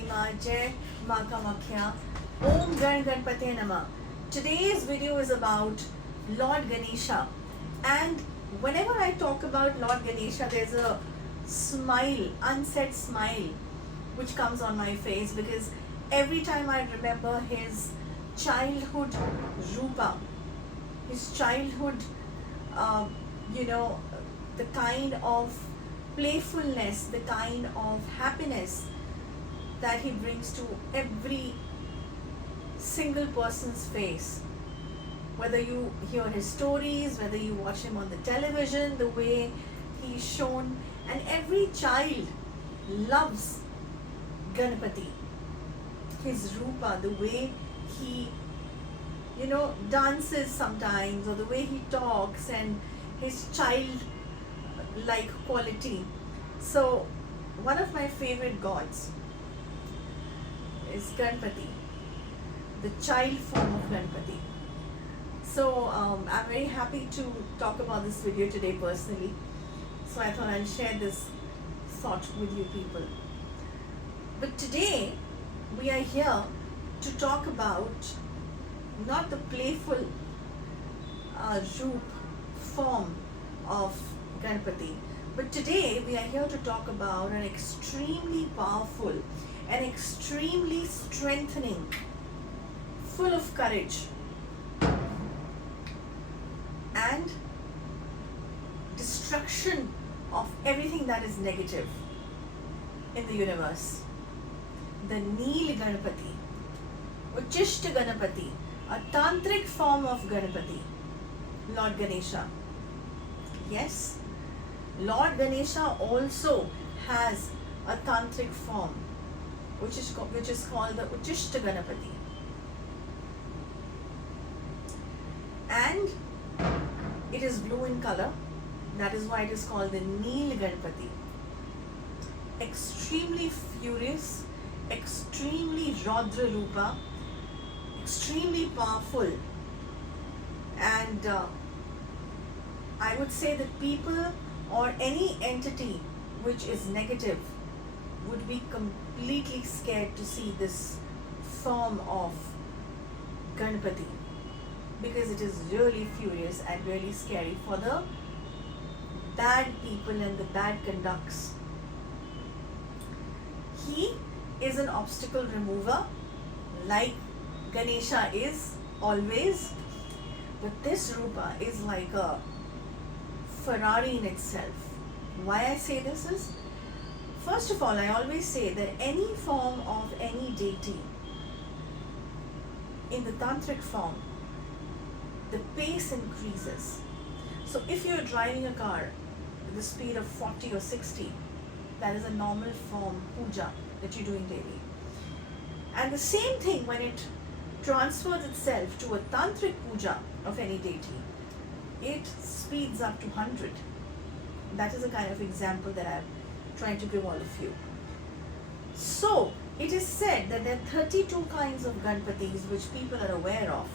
Ma, Jai Ma Kamakhya, Om Gan Ganpate Nama. Today's video is about Lord Ganesha, and whenever I talk about Lord Ganesha, there's a smile, unsaid smile, which comes on my face because every time I remember his childhood rupa, his childhood, the kind of playfulness, the kind of happiness that he brings to every single person's face. Whether you hear his stories, whether you watch him on the television, the way he's shown, and every child loves Ganapati. His rupa, the way he, dances sometimes, or the way he talks, and his child-like quality. So, one of my favorite gods is Ganapati, the child form of Ganapati. So I'm very happy to talk about this video today personally. So I thought I'll share this thought with you people. But today we are here to talk about not the playful roop form of Ganapati, but today we are here to talk about an extremely powerful and extremely strengthening, full of courage and destruction of everything that is negative in the universe. The Neel Ganapati, Uchishta Ganapati, a tantric form of Ganapati, Lord Ganesha. Yes, Lord Ganesha also has a tantric form, which is called the Uchishta Ganapati. And it is blue in color. That is why it is called the Neel Ganapati. Extremely furious, extremely Raudra Rupa, extremely powerful. And I would say that people or any entity which is negative would be completely scared to see this form of Ganapati, because it is really furious and really scary for the bad people and the bad conducts. He is an obstacle remover, like Ganesha is always, but this Rupa is like a Ferrari in itself. Why I say this is, first of all, I always say that any form of any deity in the tantric form, the pace increases. So if you're driving a car with the speed of 40 or 60, that is a normal form puja that you're doing daily. And the same thing when it transfers itself to a tantric puja of any deity, it speeds up to 100. That is a kind of example that I'm trying to give all of you. So it is said that there are 32 kinds of Ganapatis which people are aware of.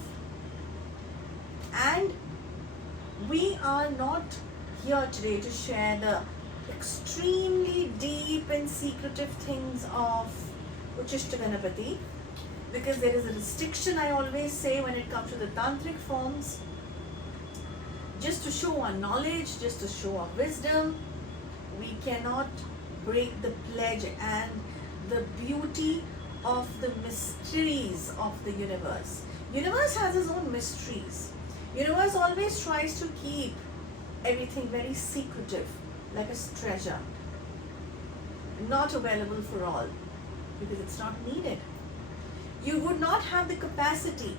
And we are not here today to share the extremely deep and secretive things of Uchishta Ganapati, because there is a restriction, I always say, when it comes to the tantric forms. Just to show our knowledge, just to show our wisdom, we cannot break the pledge and the beauty of the mysteries of the universe. Universe has its own mysteries. Universe always tries to keep everything very secretive, like a treasure, not available for all, because it's not needed. You would not have the capacity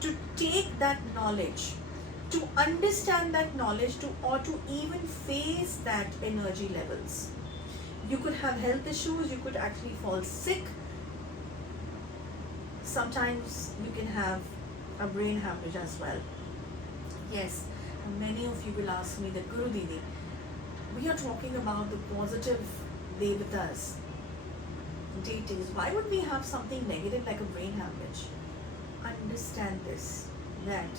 to take that knowledge, to understand that knowledge, or to even face that energy levels. You could have health issues, you could actually fall sick. Sometimes you can have a brain hemorrhage as well. Yes, and many of you will ask me that, Guru Didi, we are talking about the positive devatas, deities. Why would we have something negative like a brain hemorrhage? Understand this, that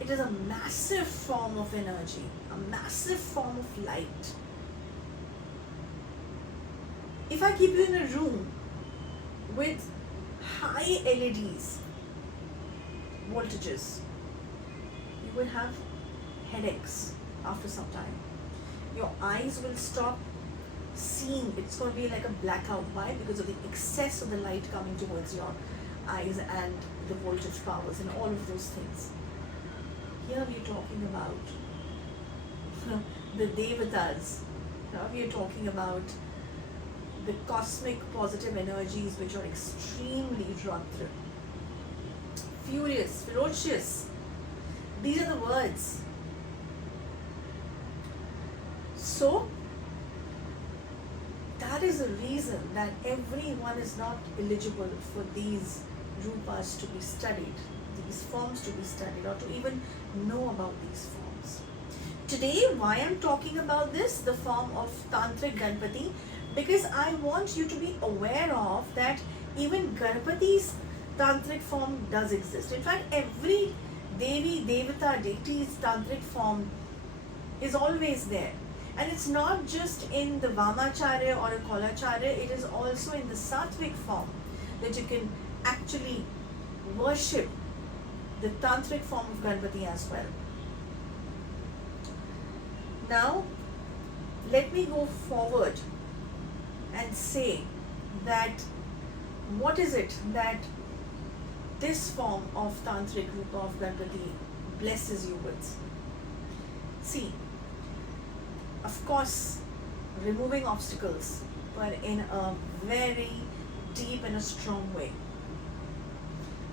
it is a massive form of energy, a massive form of light. If I keep you in a room with high LEDs, voltages, you will have headaches after some time. Your eyes will stop seeing. It's going to be like a blackout. Why? Because of the excess of the light coming towards your eyes and the voltage powers and all of those things. Here we are talking about the devatas. Here we are talking about the cosmic positive energies which are extremely drawn through. Furious, ferocious. These are the words. So, that is the reason that everyone is not eligible for these rupas to be studied, these forms to be studied, or to even know about these forms. Today, why I'm talking about this, the form of Tantric Ganapati, because I want you to be aware of that even Ganapati's Tantric form does exist. In fact, every Devi, Devata, deity's Tantric form is always there. And it's not just in the Vamacharya or a Kolacharya, it is also in the Sattvic form that you can actually worship the Tantric form of Ganapati as well. Now, let me go forward and say that what is it that this form of Tantric Rupa of Ganapati blesses you with? See, of course, removing obstacles, but in a very deep and a strong way.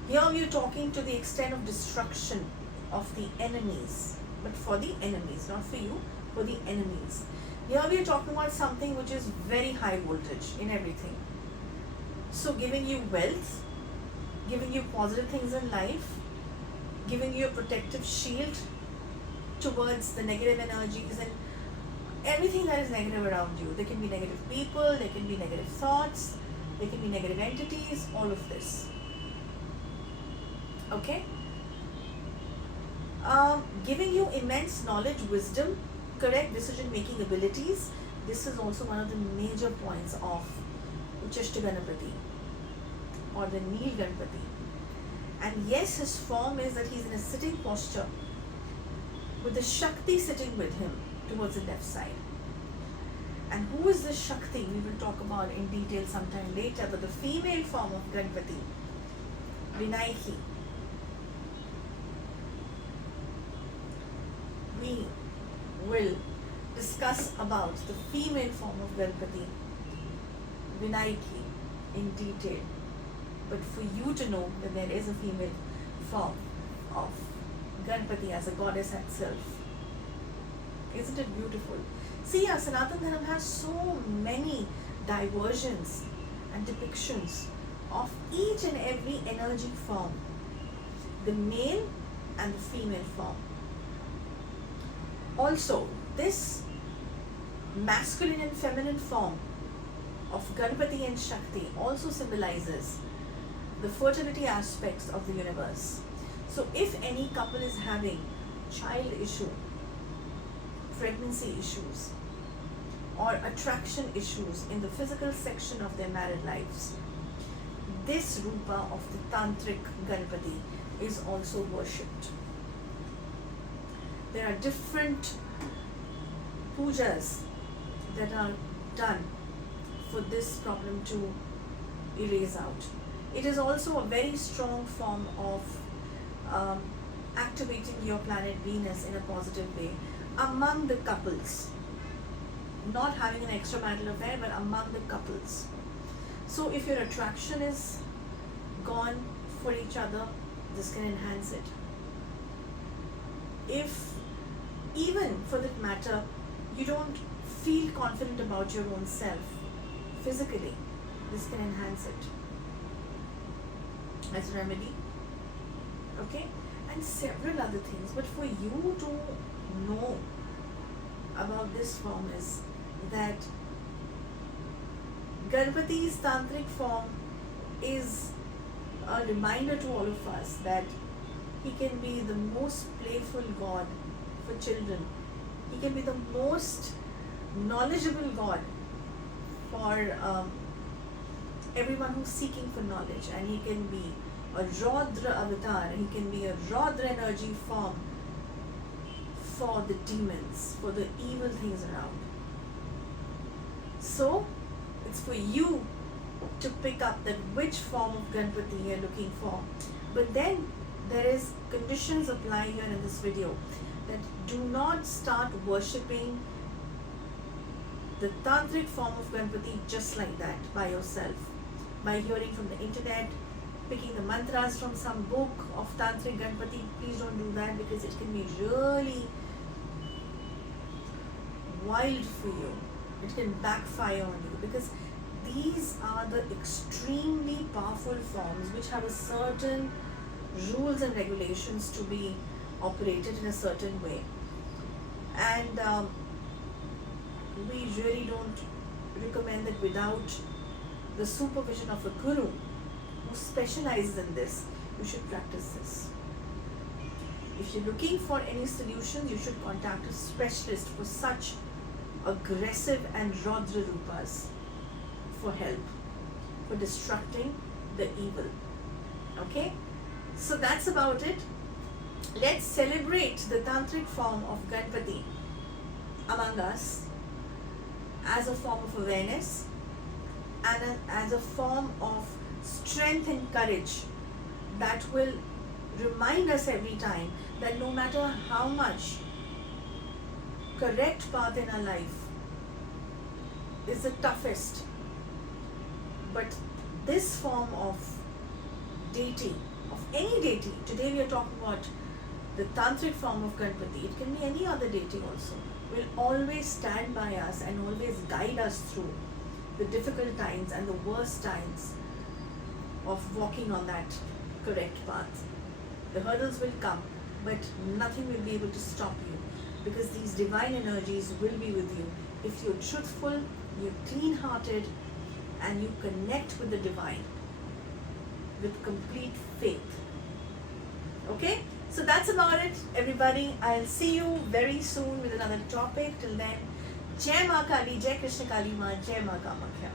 Here we are talking to the extent of destruction of the enemies, but for the enemies, not for you, for the enemies. Here we are talking about something which is very high voltage in everything. So giving you wealth, giving you positive things in life, giving you a protective shield towards the negative energies and everything that is negative around you. There can be negative people, there can be negative thoughts, there can be negative entities, all of this. Okay? Giving you immense knowledge, wisdom, correct decision-making abilities. This is also one of the major points of Uchishta Ganapati or the Neel Ganapati. And yes, his form is that he's in a sitting posture with the Shakti sitting with him towards the left side. And who is this Shakti? We will talk about in detail sometime later, but the female form of Ganapati, Vinayaki. We will discuss about the female form of Ganapati, Vinayaki, in detail. But for you to know that there is a female form of Ganapati as a goddess herself. Isn't it beautiful? See, our Sanatana Dharma has so many diversions and depictions of each and every energy form, the male and the female form. Also, this masculine and feminine form of Ganapati and Shakti also symbolizes the fertility aspects of the universe. So if any couple is having child issue, pregnancy issues, or attraction issues in the physical section of their married lives, this Rupa of the Tantric Ganapati is also worshipped. There are different pujas that are done for this problem to erase out. It is also a very strong form of activating your planet Venus in a positive way among the couples. Not having an extramarital affair, but among the couples. So if your attraction is gone for each other, this can enhance it. If even for that matter, you don't feel confident about your own self physically, this can enhance it as a remedy. Okay? And several other things. But for you to know about this form is that Ganapati's Tantric form is a reminder to all of us that he can be the most playful God for children. He can be the most knowledgeable God for everyone who's seeking for knowledge, and he can be a Raudra avatar, he can be a Raudra energy form for the demons, for the evil things around. So it's for you to pick up that which form of Ganapati you're looking for. But then there is conditions apply here in this video, that do not start worshipping the tantric form of Ganapati just like that by yourself, by hearing from the internet, picking the mantras from some book of tantric Ganapati. Please don't do that, because it can be really wild for you. It can backfire on you, because these are the extremely powerful forms which have a certain rules and regulations to be operated in a certain way. And we really don't recommend that without the supervision of a guru who specializes in this, you should practice this. If you're looking for any solutions, you should contact a specialist for such aggressive and Raudra Rupas for help, for destructing the evil. Okay? So that's about it. Let's celebrate the tantric form of Ganapati among us as a form of awareness and as a form of strength and courage that will remind us every time that no matter how much correct path in our life is the toughest, but this form of deity, of any deity, today we are talking about the tantric form of Ganapati, it can be any other deity also, will always stand by us and always guide us through the difficult times and the worst times of walking on that correct path. The hurdles will come, but nothing will be able to stop you, because these divine energies will be with you if you're truthful, you're clean-hearted, and you connect with the divine with complete faith. Okay? So that's about it, everybody. I'll see you very soon with another topic. Till then, Jai Ma Kali, Jai Krishna Kali Ma, Jai Ma Kamakhya.